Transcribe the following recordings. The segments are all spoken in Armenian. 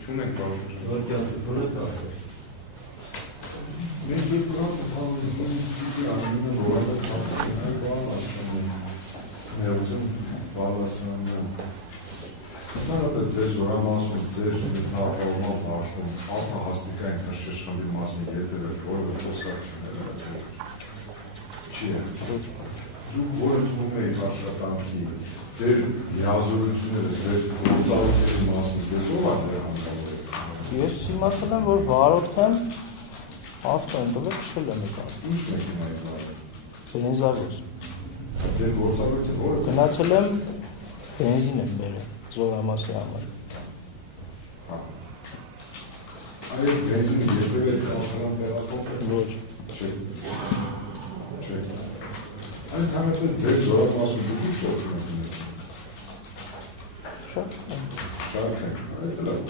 Չունենք կարող։ Մենք դեպքանցը խաղում Նարապետ ձեր զորամասում, ձեր հաղորդով աշխում, արտահաստիկային քաշեշխմբի մասին ետևել, որը խոսակցություններ չի է։ Դուք որ ընդունում եք աշխատանքի, ձեր հիազորությունները, ձեր գործառույթների մասին, ձեզ ով է դրա հանդիպել։ Ես իմացել եմ, որ վարորդ եմ, ավտո եմ տվել, քշել եմ եկա։ Ինչ մեքենա եք վարել։ Բենզավոզ։ Ձեր գործառույթը որը։ Գնացել եմ, բենզին եմ բերել, զորամասի համար։ Այո, բենզինը ետևել եք ասարան տեղափոխել։ Ոչ։ Չէ։ Այն համետեն ձեր զորամասում դուք շորժում եք ունեցել։ Շարք Շարքային, այդ լավ։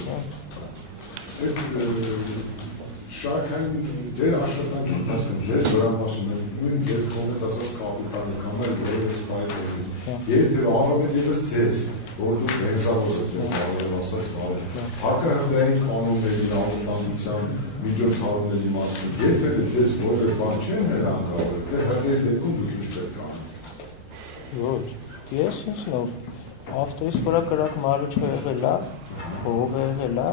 Շարքային ձեր աշխատանքի ընթացքում, ձեր զորամասում եք նույն ձեր կողմից ասած կապիտանի կամ այլ որևէ սպայրերից։ Երբ առավել ևս ձեզ, որ դուք բենզավոզ եք բարել ասած բարել, հակահրդային կանոնների անվտանգության միջոցառումների մասին, երբևէ ձեզ որևէ բան չեն հրահանգավորել, թե հրդեհ դեպքում դուք ինչ պետք է անեք։ Ոչ, ես ինձնով ավտոյիս վրա կրակ մարուչը եղել է, հող եղել է,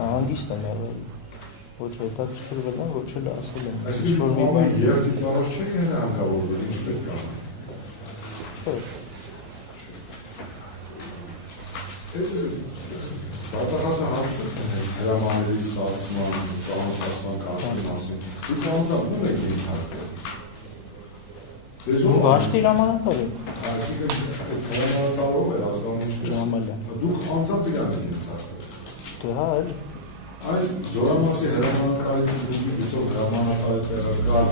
հանգիստ եմ եղել, ոչ հետաքրքրվել եմ, ոչ էլ ասել եմ։ Այսինքն ամեն երթից առաջ չեք հրահանգավորվել, ինչ պետք է անեք։ Դատախազը հարցը հրամանների ստացման, ծանոթացման կարգի մասին, դուք անձամբ եք ինչ հարկել։ Վաշտի հրամանակար եք։ Այսինքն հրամանատարով է ազգանունի Ժամալը։ Դուք անձամբ իրան եք ինչ հարկել։ Դե հա էլ։ Այդ զորամասի հրամանատարից դուք հրամանատարի տեղակալ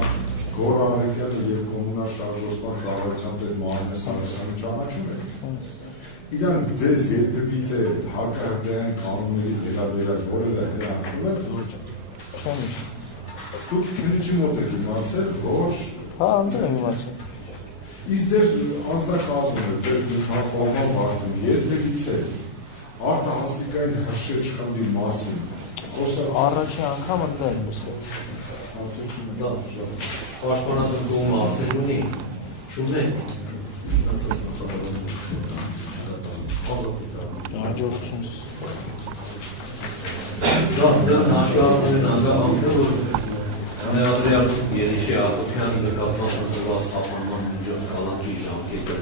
Գոր Արեգյանը և կոմունալ շարժոսման ծառայության պետ Մոհամեդ Սարասյանը ճանաչում եք։ Իրան ձեզ երբևից է հարկահրդեհային կանոնների վերաբերած որևէ հրահանգվել։ Չեմ իշ։ Դուք քննիչի մոտ եք իմացել, որ Հա, անդր եմ իմացել։ Իսկ ձեր անձնակազմը, ձեր հապաղման վարդում երբևից է արտահաստիկային հրշեջխմբի մասին Առաջի անգամ ընդդեմ եմ լսել։ Պաշտպանատվողում հարցեր ունի, չունենք։ Հաջողություն։ Դա նաշվարումն անգամ որ ներադրյալ Երիշի Ակոբյանի նկատմամբ տրված հապանման միջոց կալանքի ժամկետը